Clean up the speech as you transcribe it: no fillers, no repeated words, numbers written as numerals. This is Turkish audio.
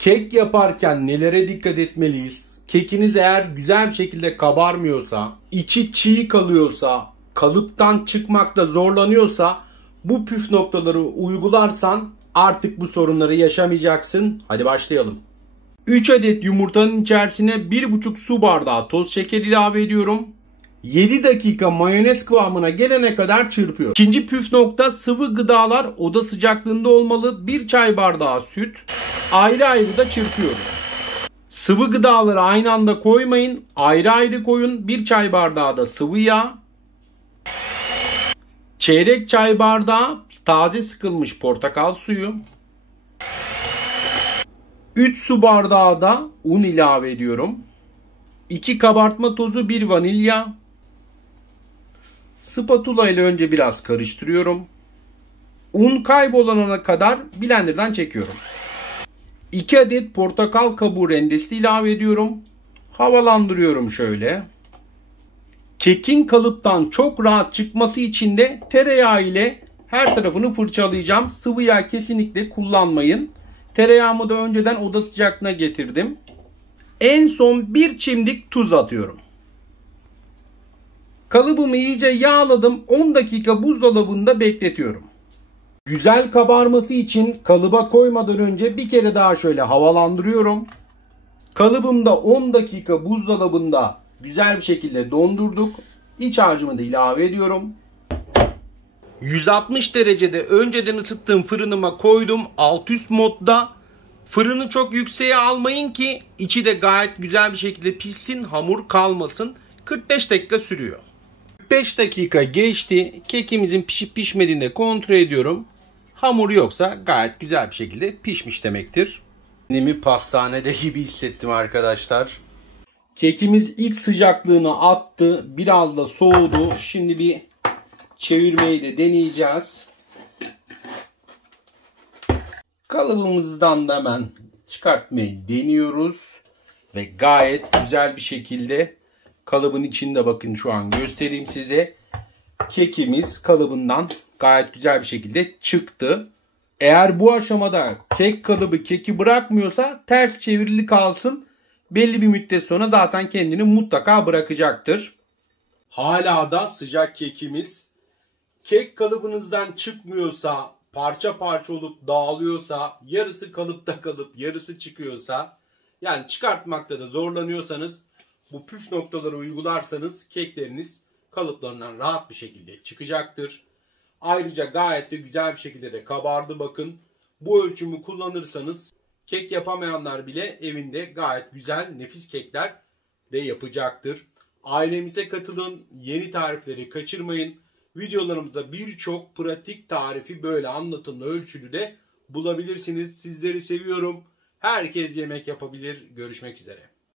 Kek yaparken nelere dikkat etmeliyiz? Kekiniz eğer güzel bir şekilde kabarmıyorsa, içi çiğ kalıyorsa, kalıptan çıkmakta zorlanıyorsa bu püf noktaları uygularsan artık bu sorunları yaşamayacaksın. Hadi başlayalım. 3 adet yumurtanın içerisine 1,5 su bardağı toz şeker ilave ediyorum. 7 dakika mayonez kıvamına gelene kadar çırpıyorum. İkinci püf nokta, sıvı gıdalar oda sıcaklığında olmalı. 1 çay bardağı süt, ayrı ayrı da çırpıyoruz. Sıvı gıdaları aynı anda koymayın. Ayrı ayrı koyun. 1 çay bardağı da sıvı yağ. Çeyrek çay bardağı taze sıkılmış portakal suyu. 3 su bardağı da un ilave ediyorum. 2 kabartma tozu, 1 vanilya. Spatula ile önce biraz karıştırıyorum. Un kaybolana kadar blenderdan çekiyorum. 2 adet portakal kabuğu rendesi ilave ediyorum. Havalandırıyorum şöyle. Kekin kalıptan çok rahat çıkması için de tereyağı ile her tarafını fırçalayacağım. Sıvı yağ kesinlikle kullanmayın. Tereyağımı da önceden oda sıcaklığına getirdim. En son 1 çimdik tuz atıyorum. Kalıbımı iyice yağladım. 10 dakika buzdolabında bekletiyorum. Güzel kabarması için kalıba koymadan önce bir kere daha şöyle havalandırıyorum. Kalıbımda 10 dakika buzdolabında güzel bir şekilde dondurduk. İç harcımı da ilave ediyorum. 160 derecede önceden ısıttığım fırınıma koydum. Alt üst modda. Fırını çok yükseğe almayın ki içi de gayet güzel bir şekilde pişsin, hamur kalmasın. 45 dakika sürüyor. 45 dakika geçti. Kekimizin pişip pişmediğini de kontrol ediyorum. Hamur yoksa gayet güzel bir şekilde pişmiş demektir. Kendimi pastanede gibi hissettim arkadaşlar. Kekimiz ilk sıcaklığını attı. Biraz da soğudu. Şimdi bir çevirmeyi de deneyeceğiz. Kalıbımızdan da hemen çıkartmayı deniyoruz. Ve gayet güzel bir şekilde kalıbın içinde, bakın şu an göstereyim size. Kekimiz kalıbından gayet güzel bir şekilde çıktı. Eğer bu aşamada kek kalıbı keki bırakmıyorsa ters çevirili kalsın. Belli bir müddet sonra zaten kendini mutlaka bırakacaktır. Hala da sıcak kekimiz. Kek kalıbınızdan çıkmıyorsa, parça parça olup dağılıyorsa, yarısı kalıpta kalıp yarısı çıkıyorsa, yani çıkartmakta da zorlanıyorsanız bu püf noktaları uygularsanız kekleriniz kalıplarından rahat bir şekilde çıkacaktır. Ayrıca gayet de güzel bir şekilde de kabardı, bakın. Bu ölçümü kullanırsanız kek yapamayanlar bile evinde gayet güzel, nefis kekler de yapacaktır. Ailemize katılın, yeni tarifleri kaçırmayın. Videolarımızda birçok pratik tarifi böyle anlatımlı, ölçülü de bulabilirsiniz. Sizleri seviyorum. Herkes yemek yapabilir. Görüşmek üzere.